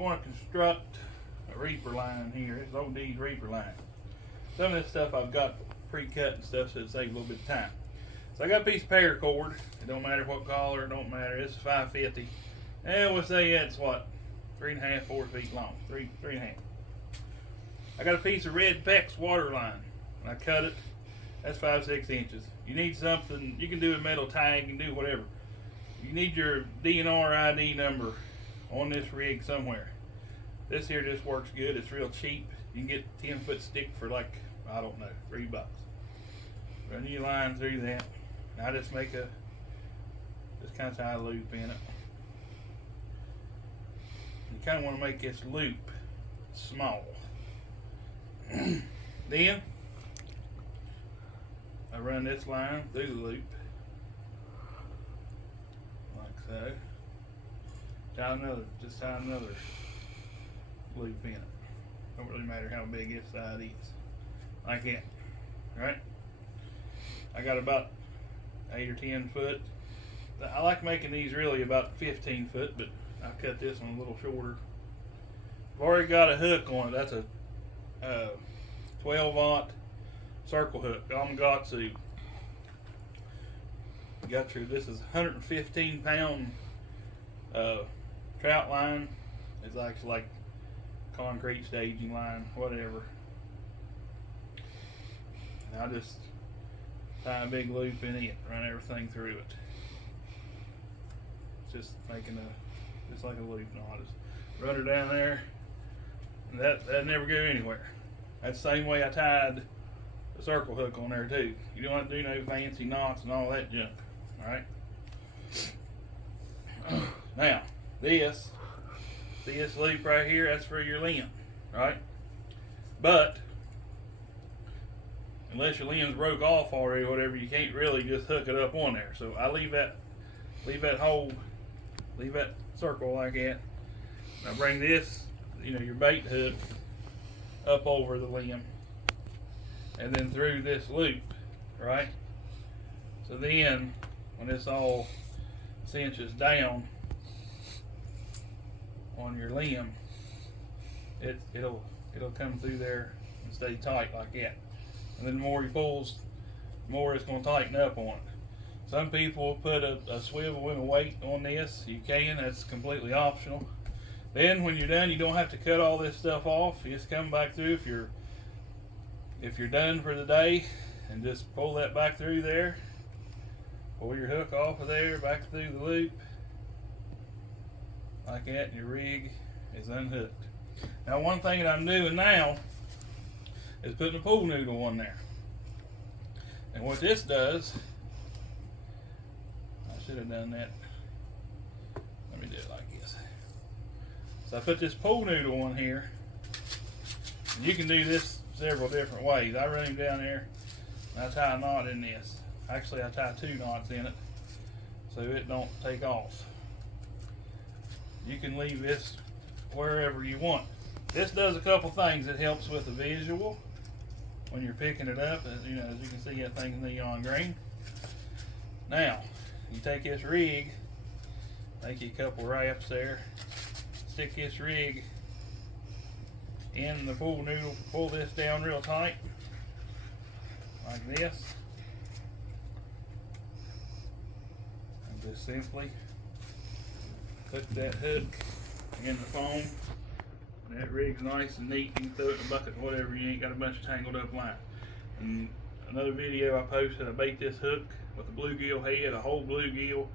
going to construct a reaper line here. It's OD's reaper line. Some of this stuff I've got pre-cut and stuff, so it saves a little bit of time. So I got a piece of paracord. It don't matter what color, it don't matter. It's 550. And we'll say it's what, 3.5, 4 feet long. Three and a half. I got a piece of red PEX water line. And I cut it. That's 5/6 inches. You need something, you can do a metal tag, you can do whatever. You need your DNR ID number on this rig somewhere. This here just works good. It's real cheap. You can get 10-foot stick for like, I don't know, $3. Run your line through that. And I just make just kind of tie a loop in it. You kind of want to make this loop small. Then I run this line through the loop like so. Just tie another loop in it. Don't really matter how big this side is. Like that. Right? I got about 8 or 10 foot. I like making these really about 15 foot, but I cut this one a little shorter. I've already got a hook on it. That's a 12-aught circle hook, Gamakatsu. This is 115-pound trout line. It's actually like concrete staging line, whatever. And I just tie a big loop in it, run everything through it. It's just making just like a loop knot. Just run her down there, and that never go anywhere. That's the same way I tied the circle hook on there too. You don't have to do no fancy knots and all that junk. Alright? Now, this loop right here, that's for your limb, right? But unless your limb's broke off already or whatever, you can't really just hook it up on there. So I leave that circle like that. Now bring this, your bait hook up over the limb and then through this loop, right? So then when this all cinches down on your limb, it'll come through there and stay tight like that. And then the more he pulls, the more it's going to tighten up on it. Some people put a swivel and a weight on this. You can, that's completely optional. Then when you're done, you don't have to cut all this stuff off. You just come back through if you're done for the day, and just pull that back through there. Pull your hook off of there, back through the loop. Like that, and your rig is unhooked. Now one thing that I'm doing now is putting a pool noodle on there. And what this does, I should have done that. Let me do it like this. So I put this pool noodle on here. And you can do this several different ways. I run him down there and I tie a knot in this. Actually, I tie 2 knots in it so it don't take off. You can leave this wherever you want. This does a couple things. It helps with the visual when you're picking it up. As you can see, that thing's neon green. Now, you take this rig, make you a couple wraps there, stick this rig in the pool noodle, pull this down real tight, like this, and just simply put that hook in the foam. And that rig's nice and neat. You can throw it in a bucket or whatever. You ain't got a bunch of tangled up line. And another video I posted, I bait this hook with a bluegill head, a whole bluegill,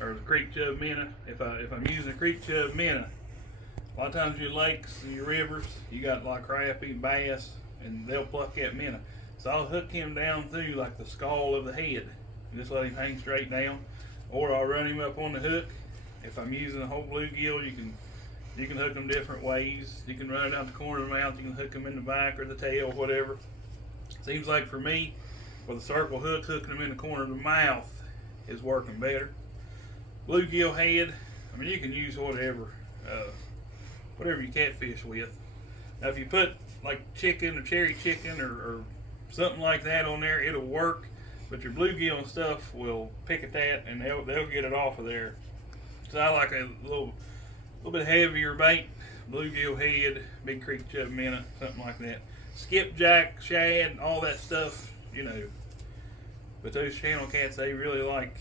or a creek chub minnow. If I'm using a creek chub minnow, a lot of times your lakes and your rivers, you got like crappie, bass, and they'll pluck that minnow. So I'll hook him down through like the skull of the head and just let him hang straight down. Or I'll run him up on the hook. If I'm using a whole bluegill, you can hook them different ways. You can run it out the corner of the mouth. You can hook them in the back or the tail, whatever. Seems like for me, with a circle hook, hooking them in the corner of the mouth is working better. Bluegill head, I mean, you can use whatever you catfish with. Now, if you put like chicken or cherry chicken or something like that on there, it'll work. But your bluegill and stuff will pick at that, and they'll get it off of there. So I like a little bit heavier bait bluegill head, big creek chub minnow, something like that. Skipjack, shad, all that stuff, you know. But those channel cats, they really like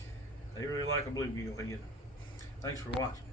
a bluegill head. Thanks for watching.